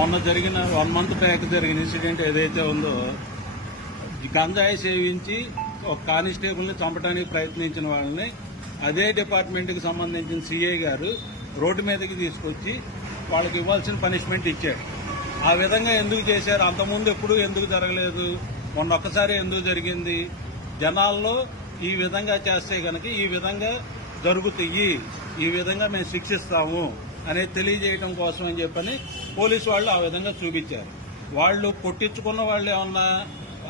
మొన్న జరిగిన 1 month back జరిగిన ఇన్సిడెంట్ ఏదైతే ఉందో, గంజాయి సేవించి ఒక కానిస్టేబుల్ని చంపడానికి ప్రయత్నించిన వాళ్ళని అదే డిపార్ట్మెంట్కి సంబంధించిన సిఐ గారు రోడ్డు మీదకి తీసుకొచ్చి వాళ్ళకి ఇవ్వాల్సిన పనిష్మెంట్ ఇచ్చారు. ఆ విధంగా ఎందుకు చేశారు? అంతకుముందు ఎప్పుడు ఎందుకు జరగలేదు? మొన్న ఒక్కసారి ఎందుకు జరిగింది? జనాల్లో ఈ విధంగా చేస్తే కనుక ఈ విధంగా జరుగుతాయి, ఈ విధంగా మేము శిక్షిస్తాము అనేది తెలియజేయడం కోసం అని చెప్పని పోలీసు వాళ్ళు ఆ విధంగా చూపించారు. వాళ్ళు కొట్టించుకున్న వాళ్ళు ఏమన్నా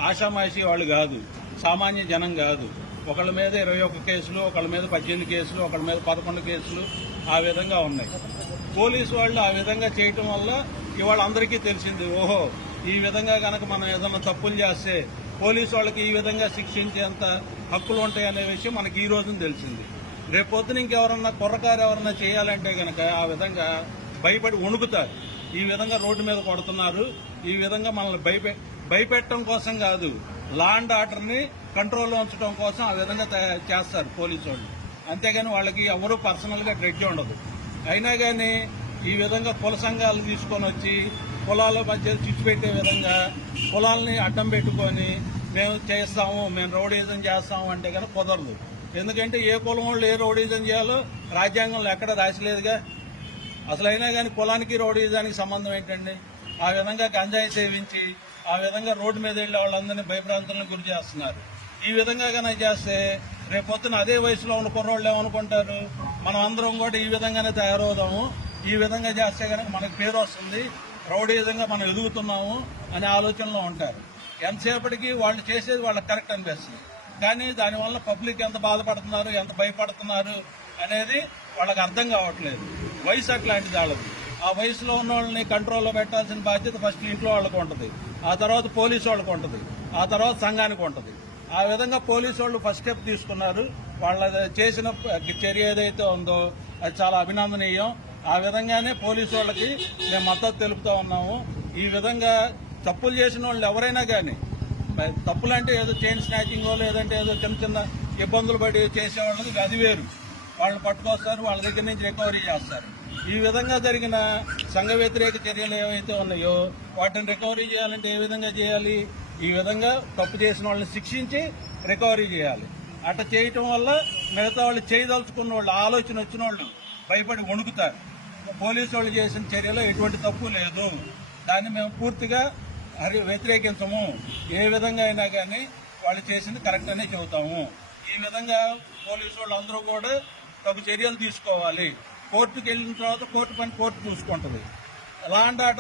ఆషామాషి వాళ్ళు కాదు, సామాన్య జనం కాదు. ఒకళ్ళ మీద 21 కేసులు, ఒకళ్ళ మీద 18 కేసులు, ఒకళ్ళ మీద 11 కేసులు ఆ విధంగా ఉన్నాయి. పోలీసు వాళ్ళు ఆ విధంగా చేయటం వల్ల ఇవాళ అందరికీ తెలిసింది, ఓహో ఈ విధంగా కనుక మనం ఏదన్నా తప్పులు చేస్తే పోలీసు వాళ్ళకి ఈ విధంగా శిక్షించేంత హక్కులు ఉంటాయనే విషయం మనకి ఈ రోజున తెలిసింది. రేపొద్దున ఇంకెవరన్నా కుర్రకారు ఎవరన్నా చేయాలంటే కనుక ఆ విధంగా భయపడి వణుకుతారు. ఈ విధంగా రోడ్డు మీద కొడుతున్నారు, ఈ విధంగా మనల్ని భయపెట్టడం కోసం కాదు, లా అండ్ ఆర్డర్ని కంట్రోల్లో ఉంచడం కోసం ఆ విధంగా చేస్తారు పోలీసు వాళ్ళు. అంతేగాని వాళ్ళకి ఎవరూ పర్సనల్గా గ్రెడ్జ్ ఉండదు. అయినా కానీ ఈ విధంగా కుల సంఘాలు తీసుకొని వచ్చి కులాల మధ్య చిచ్చు పెట్టే విధంగా కులాలని అడ్డం పెట్టుకొని మేము చేస్తాము, మేము రౌడీజం చేస్తాము అంటే కనుక కుదరదు. ఎందుకంటే ఏ కులం వాళ్ళు ఏ రౌడీజం చేయాలో రాజ్యాంగంలో ఎక్కడ రాసలేదుగా. అసలైనా కానీ కులానికి రౌడీజానికి సంబంధం ఏంటండి? ఆ విధంగా గంజాయి సేవించి ఆ విధంగా రోడ్డు మీద వెళ్లే వాళ్ళందరినీ భయభ్రాంతులను గురి చేస్తున్నారు. ఈ విధంగా కనుక చేస్తే రేపొద్దున అదే వయసులో ఉన్న కుర్రోళ్ళు ఏమనుకుంటారు, మనం అందరం కూడా ఈ విధంగానే తయారవుదాము, ఈ విధంగా చేస్తే కనుక మనకు పేరు వస్తుంది, రౌడీజంగా మనం ఎదుగుతున్నాము అనే ఆలోచనలో ఉంటారు. ఎంతసేపటికి వాళ్ళు చేసేది వాళ్ళకి కరెక్ట్ అనిపిస్తుంది, కానీ దానివల్ల పబ్లిక్ ఎంత బాధపడుతున్నారు, ఎంత భయపడుతున్నారు అనేది వాళ్ళకి అర్థం కావట్లేదు. వయసు అట్లాంటిది వాళ్ళది. ఆ వయసులో ఉన్న వాళ్ళని కంట్రోల్లో పెట్టాల్సిన బాధ్యత ఫస్ట్ ఇంట్లో వాళ్ళకు ఉంటుంది, ఆ తర్వాత పోలీసు వాళ్ళకు ఉంటుంది, ఆ తర్వాత సంఘానికి ఉంటుంది. ఆ విధంగా పోలీసు వాళ్ళు ఫస్ట్ స్టెప్ తీసుకున్నారు. వాళ్ళ చేసిన చర్య ఏదైతే ఉందో అది చాలా అభినందనీయం. ఆ విధంగానే పోలీసు వాళ్ళకి మేము మద్దతు తెలుపుతా ఉన్నాము. ఈ విధంగా తప్పులు చేసిన వాళ్ళు ఎవరైనా కానీ, తప్పులంటే ఏదో చైన్ స్నాచింగో లేదంటే ఏదో చిన్న చిన్న ఇబ్బందులు పడి చేసేవాళ్ళకి అది వేరు, వాళ్ళని పట్టుకొస్తారు, వాళ్ళ దగ్గర నుంచి రికవరీ చేస్తారు. ఈ విధంగా జరిగిన సంఘ వ్యతిరేక చర్యలు ఏవైతే ఉన్నాయో వాటిని రికవరీ చేయాలంటే ఏ విధంగా చేయాలి? ఈ విధంగా తప్పు చేసిన వాళ్ళని శిక్షించి రికవరీ చేయాలి. అట్లా చేయటం వల్ల మిగతా వాళ్ళు చేయదలుచుకున్న వాళ్ళు, ఆలోచన వచ్చిన వాళ్ళు భయపడి వణుకుతారు. పోలీసు వాళ్ళు చేసిన చర్యలో ఎటువంటి తప్పు లేదు, దాన్ని మేము పూర్తిగా వ్యతిరేకించము. ఏ విధంగా అయినా కానీ వాళ్ళు చేసింది కరెక్ట్ అనే చెబుతాము. ఈ విధంగా పోలీసు వాళ్ళు అందరూ కూడా తగు చర్యలు తీసుకోవాలి. కోర్టుకు వెళ్ళిన తర్వాత కోర్టు పని కోర్టు చూసుకుంటుంది. Law and order